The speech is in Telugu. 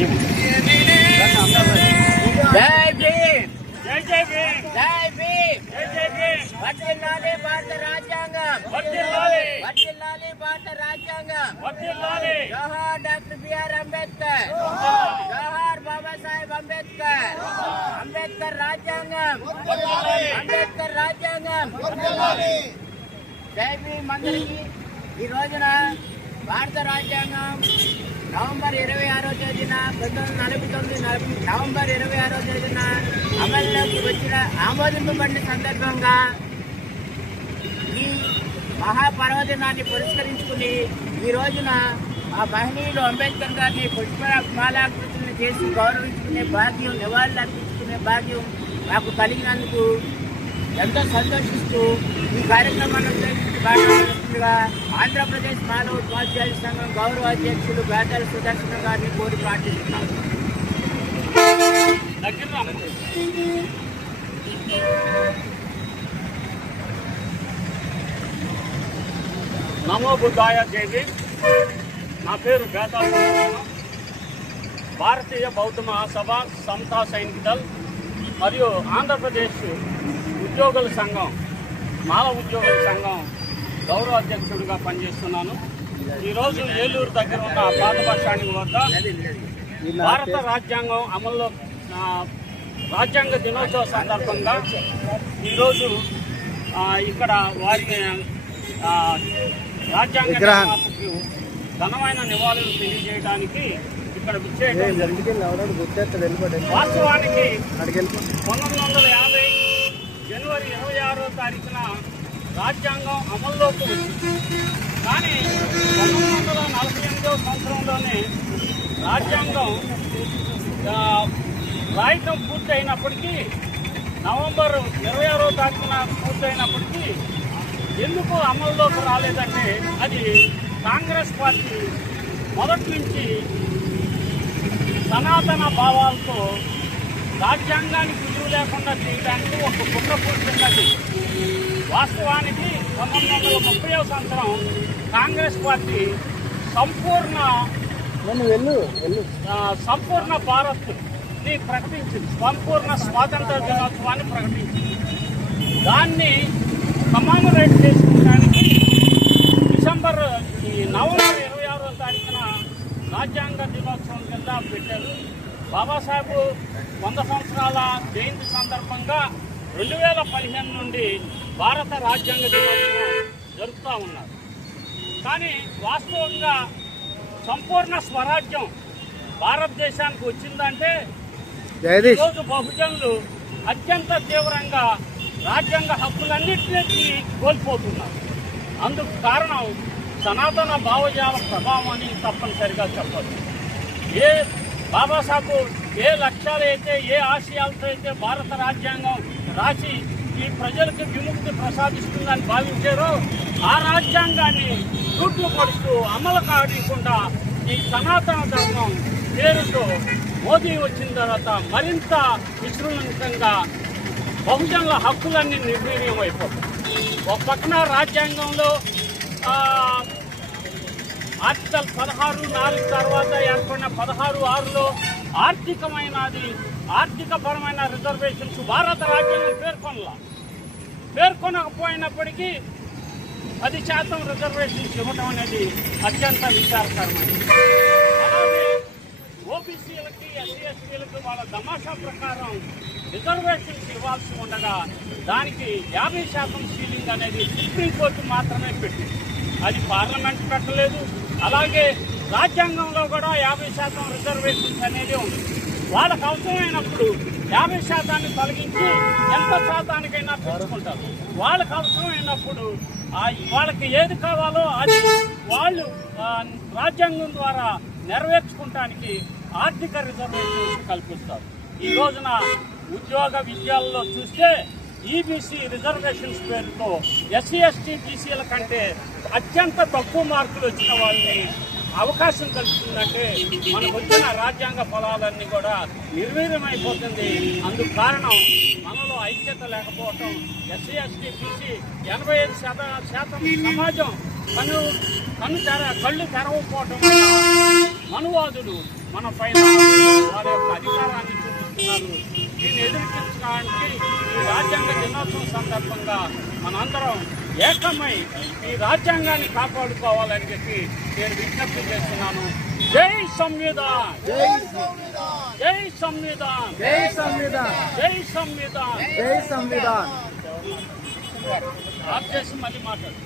జై భీమ్, జై భీమ్, జై భీమ్, జై భీమ్. వర్ధిల్లాలి భారత రాజ్యాంగం, వర్ధిల్లాలి భారత రాజ్యాంగం, వర్ధిల్లాలి. జోహార్ డాక్టర్ బిఆర్ అంబేద్కర్, జోహార్ బాబాసాహెబ్ అంబేద్కర్. అంబేద్కర్ రాజ్యాంగం, అంబేద్కర్ రాజ్యాంగం. జై భీమ్ అందరికీ. ఈ రోజున భారత రాజ్యాంగం నవంబర్ 26వ తేదీన 1949 నవంబర్ 26వ తేదీన అమల్లోకి వచ్చిన ఆమోదింపబడిన సందర్భంగా ఈ మహాపర్వదినాన్ని పురస్కరించుకుని ఈ రోజున ఆ మహనీయులు అంబేద్కర్ గారిని పుష్పమాలాకృతులను చేసి గౌరవించుకునే భాగ్యం, నివాళులు అర్పించుకునే భాగ్యం నాకు కలిగినందుకు ఎంతో సంతోషిస్తూ ఈ కార్యక్రమాన్ని ఉద్దేశించి ఆంధ్రప్రదేశ్ మానవ ఉపాధ్యాయుల సంఘం గౌరవ అధ్యక్షులు బేతాల సుదర్శన గారిని కోరి ప్రార్థిస్తున్నాం. నమో బుద్ధాయ జై భీమ్. నా పేరు బేతాల సుదర్శన. భారతీయ బౌద్ధ మహాసభ, సమతా సైనిక దళ్ మరియు ఆంధ్రప్రదేశ్ ఉద్యోగుల సంఘం, మాల ఉద్యోగుల సంఘం గౌరవ అధ్యక్షుడిగా పనిచేస్తున్నాను. ఈరోజు ఏలూరు దగ్గర ఉన్న పాత బస్ స్టాండింగ్ వద్ద భారత రాజ్యాంగం అమల్లో రాజ్యాంగ దినోత్సవ సందర్భంగా ఈరోజు ఇక్కడ వారి రాజ్యాంగ నిర్మాతకు ఘనమైన నివాళులు తెలియజేయడానికి ఇక్కడ విచ్చేయడం. వాస్తవానికి 1950 జనవరి 26వ తారీఖున రాజ్యాంగం అమల్లోకి వచ్చింది. కానీ 1948వ సంవత్సరంలోనే రాజ్యాంగం రాయటం పూర్తయినప్పటికీ, నవంబర్ 26వ తారీఖున పూర్తయినప్పటికీ ఎందుకు అమల్లోకి రాలేదంటే అది కాంగ్రెస్ పార్టీ మొదటి నుంచి సనాతన భావాలతో రాజ్యాంగానికి విలువ లేకుండా చేయడానికి ఒక కుట్రపూరితమైనది. వాస్తవానికి 1930వ సంవత్సరం కాంగ్రెస్ పార్టీ సంపూర్ణ భారత్ని ప్రకటించింది, సంపూర్ణ స్వాతంత్ర దినోత్సవాన్ని ప్రకటించింది. దాన్ని కమామరేట్ చేసుకోవడానికి నవంబర్ 26వ తారీఖున రాజ్యాంగ దినోత్సవం కింద పెట్టారు. బాబాసాహెబ్ 100 సంవత్సరాల జయంతి సందర్భంగా 2015 నుండి భారత రాజ్యాంగ దినోత్సవం జరుపుతూ ఉన్నారు. కానీ వాస్తవంగా సంపూర్ణ స్వరాజ్యం భారతదేశానికి వచ్చిందంటే ఈరోజు బహుజనులు అత్యంత తీవ్రంగా రాజ్యాంగ హక్కులన్నింటినీ కోల్పోతున్నారు. అందుకు కారణం సనాతన భావజాల ప్రభావం అని తప్పనిసరిగా చెప్పచ్చు. బాబాసాహెబ్ ఏ లక్ష్యాలు అయితే, ఏ ఆశయాలతో అయితే భారత రాజ్యాంగం రాసి ఈ ప్రజలకు విముక్తి ప్రసాదిస్తుందని భావించారో ఆ రాజ్యాంగాన్ని తూట్లు పడుతూ అమలు కాకుండా ఈ సనాతన ధర్మం పేరుతో మోదీ వచ్చిన తర్వాత మరింత విస్తృతంగా బహుజనుల హక్కులన్నీ నిర్వీర్యం అయిపోతాయి. ఒక పక్కన రాజ్యాంగంలో ఆర్టికల్ 16(4) తర్వాత ఏర్పడిన 16(6)లో ఆర్థికపరమైన రిజర్వేషన్స్ భారత రాజ్యాంగం పేర్కొనకపోయినప్పటికీ 10% రిజర్వేషన్స్ ఇవ్వడం అనేది అత్యంత విచారకరమైనది. అలాగే ఓబీసీలకి, ఎస్సీ ఎస్టీలకు వాళ్ళ తమాషా ప్రకారం రిజర్వేషన్స్ ఇవ్వాల్సి ఉండగా దానికి 50% సీలింగ్ అనేది సుప్రీంకోర్టు మాత్రమే పెట్టింది. అది పార్లమెంట్ పెట్టలేదు. అలాగే రాజ్యాంగంలో కూడా 50% రిజర్వేషన్స్ అనేది ఉంది. వాళ్ళకు అవసరమైనప్పుడు 50% తొలగించి ఎంత శాతానికైనా పెంచుకుంటారు. వాళ్ళకు అవసరమైనప్పుడు వాళ్ళకి ఏది కావాలో అది వాళ్ళు రాజ్యాంగం ద్వారా నెరవేర్చుకోవటానికి ఆర్థిక రిజర్వేషన్స్ కల్పిస్తారు. ఈ రోజున ఉద్యోగ విద్యాలలో చూస్తే ఈబీసీ రిజర్వేషన్స్ పేరుతో ఎస్సీ ఎస్టీ బీసీల కంటే అత్యంత తక్కువ మార్కులు వచ్చిన వాళ్ళని అవకాశం కలుగుతుందంటే మనకు వచ్చిన రాజ్యాంగ ఫలాలన్నీ కూడా నిర్వీర్యమైపోతుంది. అందుకు కారణం మనలో ఐక్యత లేకపోవటం. ఎస్సీ ఎస్టీ బీసీ 85% సమాజం కళ్ళు తెరవకపోవటం వల్ల మనువాదులు మన పైన వారి యొక్క అధికారాన్ని చూపిస్తున్నారు. దీన్ని ఎదుర్కొనడానికి ఈ రాజ్యాంగ దినోత్సవం సందర్భంగా మనందరం ఏకమై ఈ రాజ్యాంగాన్ని కాపాడుకోవాలని చెప్పి నేను విజ్ఞప్తి చేస్తున్నాను. జై సంవిధాన్, జై సంవిధాన్, జై సంవిధాన్, జై సంవిధాన్, జై సంవిధాన్. జై సంవిధాన్. ఆప్ చేసి మళ్ళీ మాట్లాడు.